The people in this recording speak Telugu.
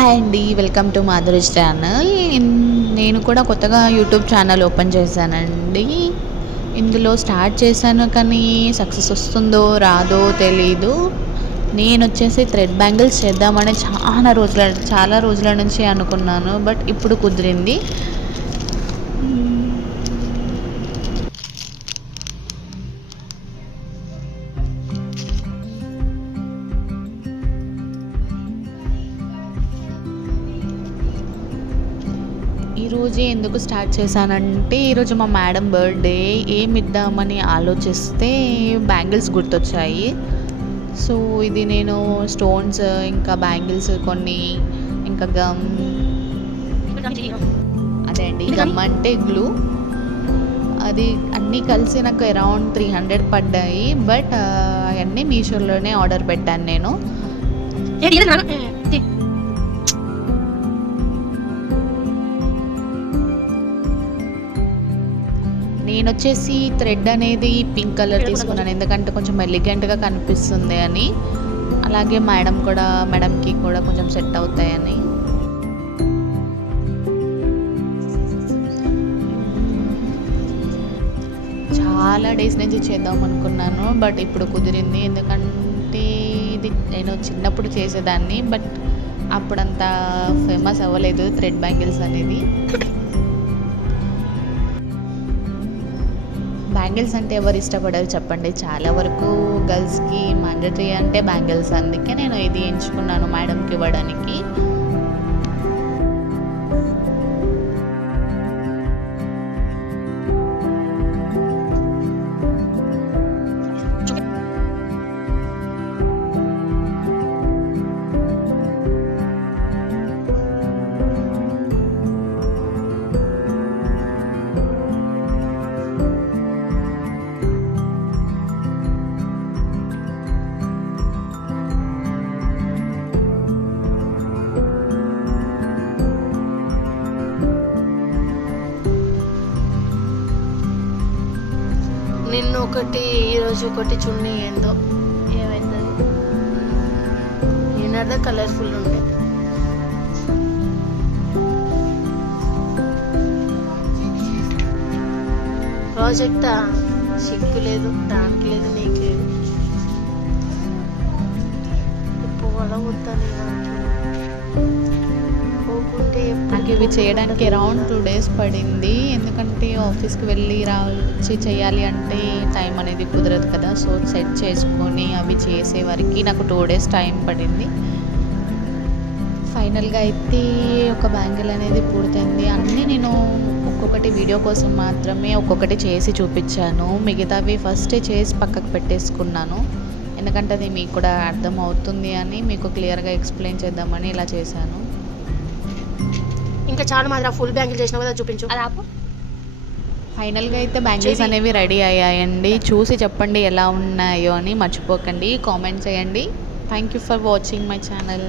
హాయ్ అండి, వెల్కమ్ టు మాధురి ఛానల్. నేను కూడా కొత్తగా యూట్యూబ్ ఛానల్ ఓపెన్ చేశానండి. ఇందులో స్టార్ట్ చేశాను కానీ సక్సెస్ వస్తుందో రాదో తెలీదు. నేను వచ్చేసి థ్రెడ్ బ్యాంగిల్స్ చేద్దామని చాలా రోజుల నుంచి అనుకున్నాను, బట్ ఇప్పుడు కుదిరింది. ఈరోజే ఎందుకు స్టార్ట్ చేశానంటే, ఈరోజు మా మేడం బర్త్డే. ఏమి ఇద్దామని ఆలోచిస్తే బ్యాంగిల్స్ గుర్తొచ్చాయి. సో ఇది నేను స్టోన్స్, ఇంకా బ్యాంగిల్స్ కొన్ని, ఇంకా గమ్, అదే అండి గమ్ అంటే గ్లూ, అది అన్నీ కలిసి నాకు అరౌండ్ 300 పడ్డాయి. బట్ అవన్నీ మీషోలోనే ఆర్డర్ పెట్టాను నేను. నేను వచ్చేసి థ్రెడ్ అనేది పింక్ కలర్ తీసుకున్నాను, ఎందుకంటే కొంచెం ఎలిగెంట్గా కనిపిస్తుంది అని. అలాగే మేడంకి కూడా కొంచెం సెట్ అవుతాయని. చాలా డేస్ నుంచి చేద్దాం అనుకున్నాను, బట్ ఇప్పుడు కుదిరింది. ఎందుకంటే ఇది నేను చిన్నప్పుడు చేసేదాన్ని, బట్ అప్పుడంత ఫేమస్ అవ్వలేదు థ్రెడ్ బ్యాంగిల్స్ అనేది. బ్యాంగిల్స్ అంటే ఎవరు ఇష్టపడరు చెప్పండి? చాలా వరకు గర్ల్స్కి మ్యాండటరీ అంటే బ్యాంగిల్స్. అందుకే నేను ఇది ఎంచుకున్నాను మేడంకి ఇవ్వడానికి. నిన్న ఒకటి, ఈరోజు ఒకటి చున్నీ ఏందో ఏమవుతుంది. నిన్నదే కలర్ఫుల్ ఉండే. ప్రాజెక్టా సిగ్గు లేదు, దానికి లేదు, నీకు లేదు. పోవాలా వద్దని నాకు ఇవి చేయడానికి అరౌండ్ 2 days పడింది. ఎందుకంటే ఆఫీస్కి వెళ్ళి వచ్చి చేయాలి అంటే టైం అనేది కుదరదు కదా. సో సెట్ చేసుకొని అవి చేసే వరకు నాకు 2 days టైం పడింది. ఫైనల్గా అయితే ఒక బ్యాంగిల్ అనేది పూర్తయింది. అన్నీ నేను ఒక్కొక్కటి వీడియో కోసం మాత్రమే ఒక్కొక్కటి చేసి చూపించాను. మిగతావి ఫస్టే చేసి పక్కకు పెట్టేసుకున్నాను, ఎందుకంటే అది మీకు కూడా అర్థం అవుతుంది అని మీకు క్లియర్గా ఎక్స్ప్లెయిన్ చేద్దామని ఇలా చేశాను. ఇంకా చాలా మాత్రం ఫుల్ బ్యాంగిల్ చేసినా కదా, చూపించు. అది ఆపు. ఫైనల్గా అయితే బ్యాంగిల్స్ అనేవి రెడీ అయ్యాయండి. చూసి చెప్పండి ఎలా ఉన్నాయో అని మర్చిపోకండి, కామెంట్ చేయండి. Thank you for watching my channel.